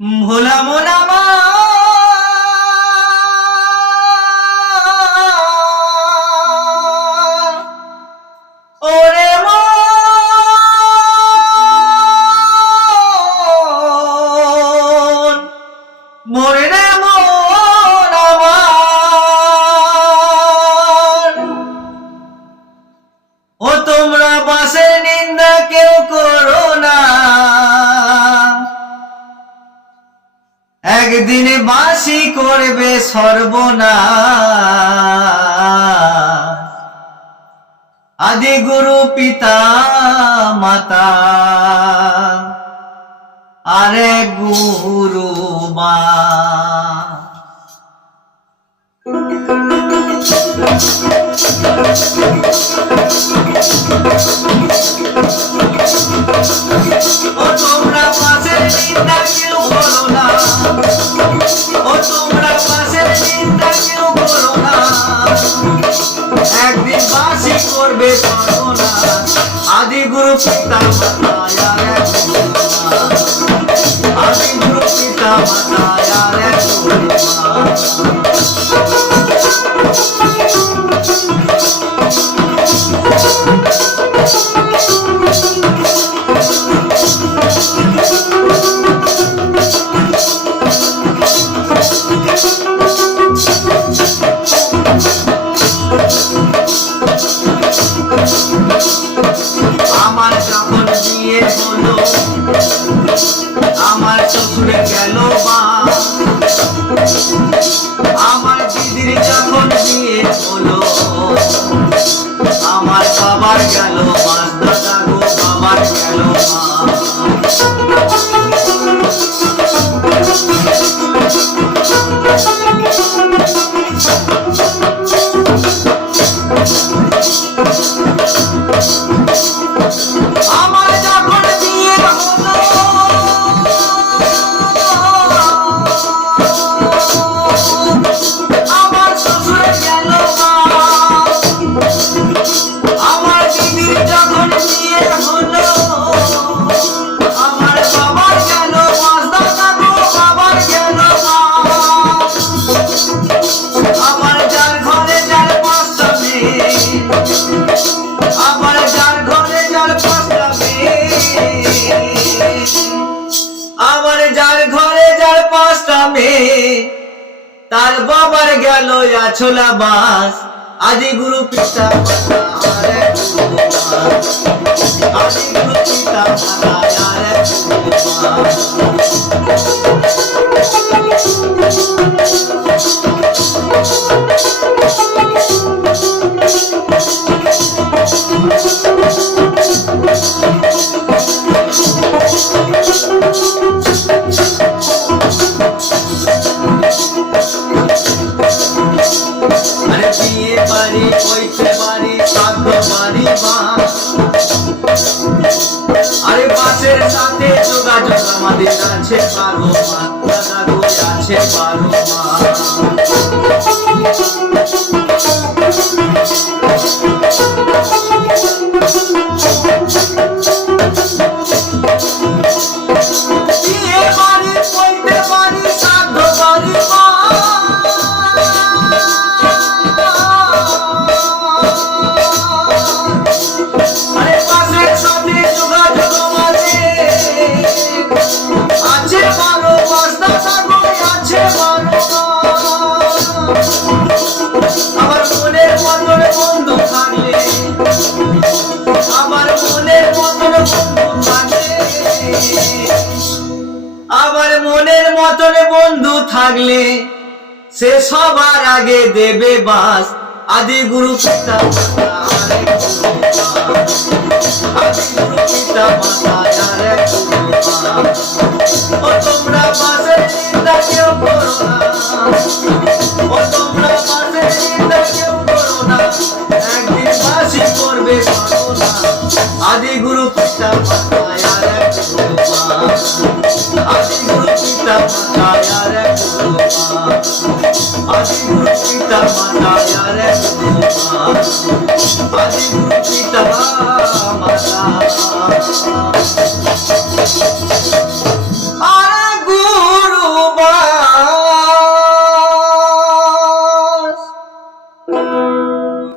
ভোলা মোলা মা ওরে মন মরে রে মন আমার ও তোমরা বাসের নিন্দা কেউ করো না একদিন বাসি করবে সর্বনাশ আদি গুরু পিতা মাতা আরে গুরু মা ও তোমরা পাশের নিন্দা কেউ করো না ও তোমরা পাশের নিন্দা কেউ করো না একদিন বাসি করবে সর্বনাশ আদি গুরু পিতা মাতা আদি গুরু পিতা মাতা আরে গুরু মা আমার যখন বিয়ে হলো আমার শ্বশুরে গেল মা আমার দিদির যখন বিয়ে হলো আমার বাবার গেল মা দাদা গো বাবার গেল মা আমার যখন বিয়ে হলো আমার শ্বশুরে গেল মা আমার দিদির যখন বিয়ে হলো আমার বাবার গেল মা দাদা গো বাবার গেল মা আমার যার ঘরে যার পাঁচটা মেয়ে আমার যার ঘরে যার পাঁচটা মেয়ে আমার যার ঘরে যার পাঁচটা মেয়ে তার বাবার গেল আছলা বাস আদি গুরু পিতা মাতা আরে গুরু মা আদি গুরু পিতা মাতা আরে গুরু মা আরে বিয়ে বাড়ি পয়সা বাড়ি শ্রাদ্ধ বাড়ি মা আরে বাসের সাথে যোগাযোগ আমাদের আছে পারো মা দাদা গো আছে পারো মা বিয়ে বাড়ি পয়সা বাড়ি শ্রাদ্ধ বাড়ি মা আরে বাসের সাথে যোগাযোগ আমাদের আছে পারো বাস্তা গো আছে পারো আমার মনের মতন বন্ধু থাকলে আমার মনের মতন বন্ধু থাকলে আমার মনের মতন বন্ধু থাকলে সে সবার আগে দেবে বাস আদি গুরু পিতা মাতা আরে গুরু মা আদি গুরু পিতা মাতা আরে গুরু মা ও তোমরা বাসের নিন্দা কেউ করো না ও তোমরা বাসের নিন্দা কেউ করো না একদিন বাসি করবে সর্বনাশ আদি গুরু পিতা মাতা আরে গুরু মা আদি গুরু পিতা মাতা আরে গুরু মা আদি গুরু পিতা মাতা